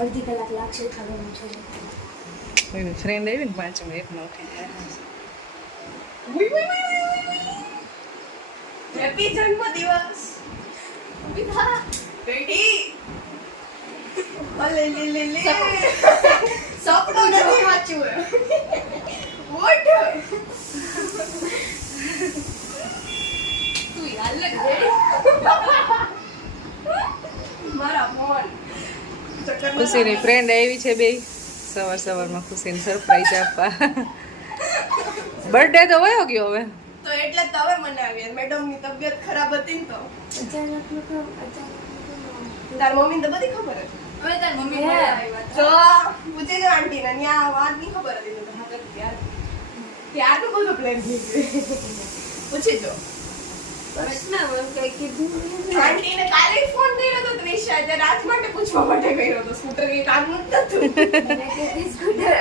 અડધી કલાક લાગશે ખાવાનું છે. એની ફ્રેન્ડ આવી ને 5 મિનિટમાં ઉઠી જાય. હેપી જન્મદિવસ વિધા બેટી. અલે લે લે લે સપનું નથી વાંચ્યું વોટ તું યાર લગ મારા ફોન. ખુશીની ફ્રેન્ડ આવી છે બે સવારમાં ખુશીને સરપ્રાઈઝ આપવા. બર્થડે તો વયો ગયો હવે તો એટલે તો હવે મનાવીએ. મેડમની તબિયત ખરાબ હતી ને તો તાર મમ્મીને તો બધી ખબર હતી. હવે તાર મમ્મી બોલાવ્યા તો પૂછે જો આંટી ને ન્યા વાત ની ખબર હતી તો હા કર ત્યાર તો બધો પ્લાન થઈ ગયો. પૂછી જો આંટીને કાલે ફોન કર્યો તો ત્રિષા ત્યારે આજ માટે પૂછવા માટે કર્યો તો સ્કૂટર કે કામ નતું સ્કૂટર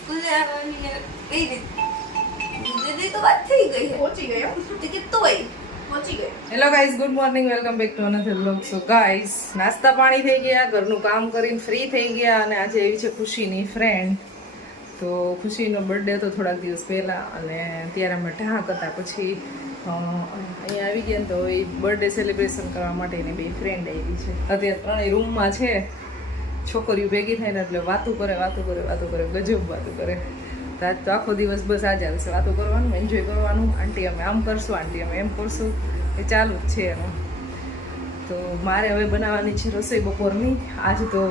સ્કૂલ આવવાની કઈ રીતે તો વાત થઈ ગઈ પહોંચી ગયો ટિકિટ તોય પહોંચી ગઈ. Hello guys, good morning, welcome back to another vlog. So guys, નાસ્તા પાણી થઈ ગયા, ઘરનું કામ કરીને ફ્રી થઈ ગયા અને આજે એવી છે ખુશીની ફ્રેન્ડ. તો ખુશીનો બર્થડે હતો થોડાક દિવસ પહેલાં અને ત્યારે અમે ઢાંક હતા. પછી અહીંયા આવી ગયા તો એ બર્થડે સેલિબ્રેશન કરવા માટે એની બે ફ્રેન્ડ આવી છે. અત્યારે ત્રણેય રૂમમાં છે. છોકરીઓ ભેગી થાય ને એટલે વાતું કરે ગજબ વાતું કરે. આજ તો આખો દિવસ બસ આ જ આવશે, વાતો કરવાનું, એન્જોય કરવાનું. આંટી અમે આમ કરશું, આંટી અમે એમ કરશું, એ ચાલુ જ છે એનું. તો મારે હવે બનાવવાની છે રસોઈ બપોરની. આજ તો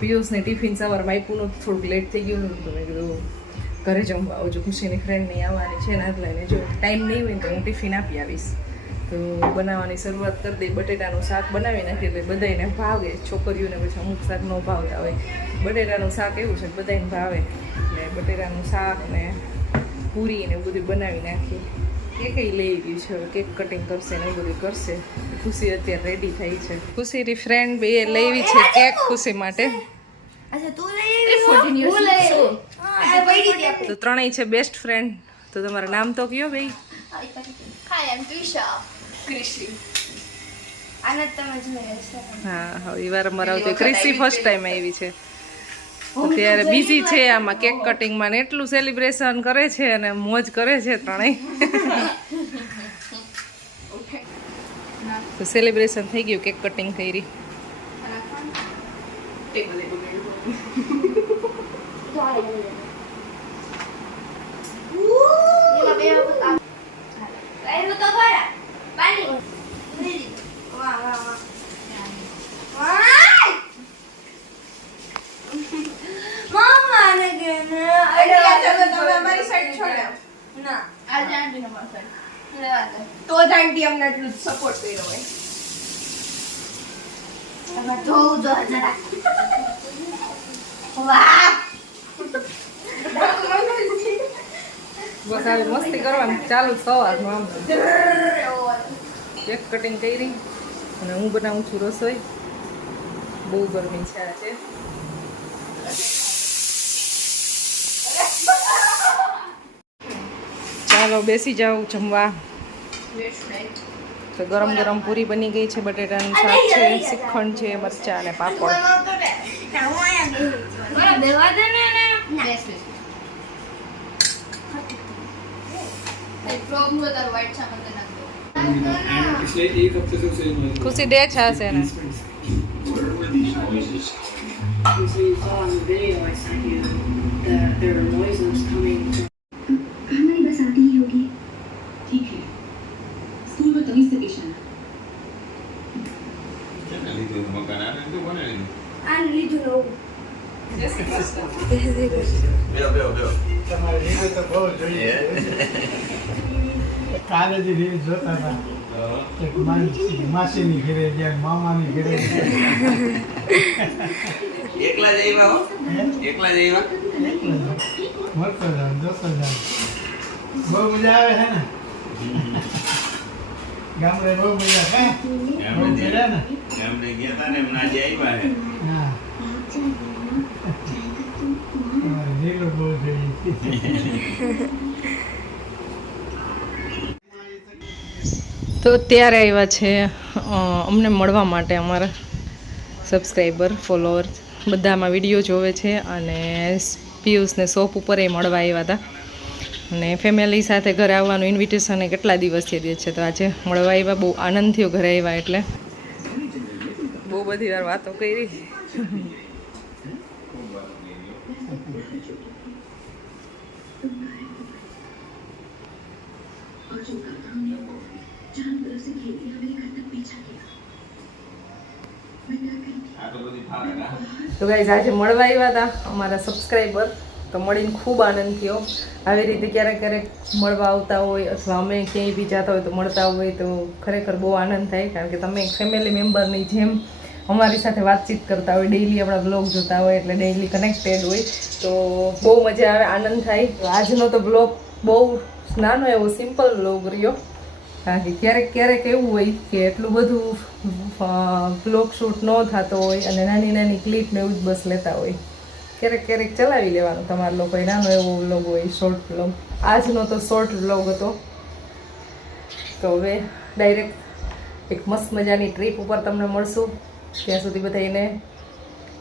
પિયુષને ટિફિન સવારમાં આપ્યું થોડુંક લેટ થઈ ગયું તો મેં કીધું ઘરે જમવા આવજો, ખુશીની ફ્રેન્ડ નહીં આવવાની છે ને એટલે એને જો ટાઈમ નહીં હોય તો હું ટિફિન આપી આવીશ. તો બનાવવાની શરૂઆત કરી દઈ. બટેટાનું શાક બનાવી નાખી એટલે બધાને ભાવે. છોકરીઓને પછી અમુક શાક ન ભાવતા હોય. બટેટાનું શાક એવું છે બધાને ભાવે એટલે બટેટાનું શાક ને પૂરી ને બધું બનાવી નાખી. કેક લઈ ગયું છે, હવે કેક કટિંગ કરશે ને બધું કરશે. ખુશી અત્યારે રેડી થઈ છે. ખુશીની ફ્રેન્ડ બે લેવી છે કેક ખુશી માટે. તો ત્રણેય છે બેસ્ટ ફ્રેન્ડ. તો તમારું નામ તો કયો ભાઈ? હા હવે વાર અમારા આવતી ક્રિશી ફર્સ્ટ ટાઈમ આવી છે. અત્યારે બિઝી છે આમાં કેક કટિંગમાં ને એટલું સેલિબ્રેશન કરે છે અને મોજ કરે છે ત્રણેય. તો સેલિબ્રેશન થઈ ગયું, કેક કટિંગ થઈ રહી. તો જ આંટી અમને એટલું સપોર્ટ કર્યો હોય. બસ આવી મસ્તી કરવાનું ચાલુ સવારનું. આમ કેક કટિંગ કરી અને હું બનાવું છું રસોઈ. બહુ ગરમી છે આજે. ચાલો બેસી જાઓ જમવા. તો ગરમ ગરમ પૂરી બની ગઈ છે, બટેટાનું શાક છે, શ્રીખંડ છે, મરચાં અને પાપડ. ખુશી દે છાશ એને. કાલે જે રીલ જોતા હતા માસીની ઘરે ગયા, મામાની ઘરે એકલા જ આવ્યા હો, એકલા જ આવ્યા. મળતો જાવ જોતો જાવ. બહુ મજા આવે છે ને ગામડે? બહુ મજા છે. બહુ મજા ને ગામડે ગયા હતા ને હમણાં આજે આવ્યા હે. હા રીલો બહુ જોઈ. તો અત્યારે આવ્યા છે અમને મળવા માટે અમારા સબસ્ક્રાઈબર ફોલોઅર બધામાં વિડીયો જોવે છે. અને પિયુષને શોપ ઉપર એ મળવા આવ્યા હતા અને ફેમિલી સાથે ઘરે આવવાનું ઇન્વિટેશન એ કેટલા દિવસથી દે છે. તો આજે મળવા આવ્યા, બહુ આનંદ થયો ઘરે આવ્યા એટલે. બહુ બધી વાર વાતો કરી. તો ગાઈઝ આજે મળવા આવ્યા હતા અમારા સબસ્ક્રાઈબર, તો મળીને ખૂબ આનંદ થયો. આવી રીતે ક્યારેક ક્યારેક મળવા આવતા હોય અથવા અમે ક્યાંય બી જતા હોય તો મળતા હોય તો ખરેખર બહુ આનંદ થાય, કારણ કે તમે એક ફેમિલી મેમ્બરની જેમ અમારી સાથે વાતચીત કરતા હોય, ડેઈલી આપણા બ્લોગ જોતા હોય એટલે ડેઈલી કનેક્ટેડ હોય, તો બહુ મજા આવે, આનંદ થાય. તો આજનો તો બ્લોગ બહુ નાનો એવો સિમ્પલ બ્લોગ રહ્યો, કારણ કે ક્યારેક ક્યારેક એવું હોય કે એટલું બધું બ્લોગ શૂટ ન થતો હોય અને નાની નાની ક્લિપ ને એવું જ બસ લેતા હોય. ક્યારેક ક્યારેક ચલાવી લેવાનું તમારા લોકોએ, નાનો એવો વ્લોગ હોય, શોર્ટ વ્લોગ. આજનો તો શોર્ટ વ્લોગ હતો. તો હવે ડાયરેક્ટ એક મસ્ત મજાની ટ્રીપ ઉપર તમને મળશું. ત્યાં સુધી બધાને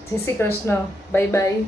જય શ્રી કૃષ્ણ, બાય બાય.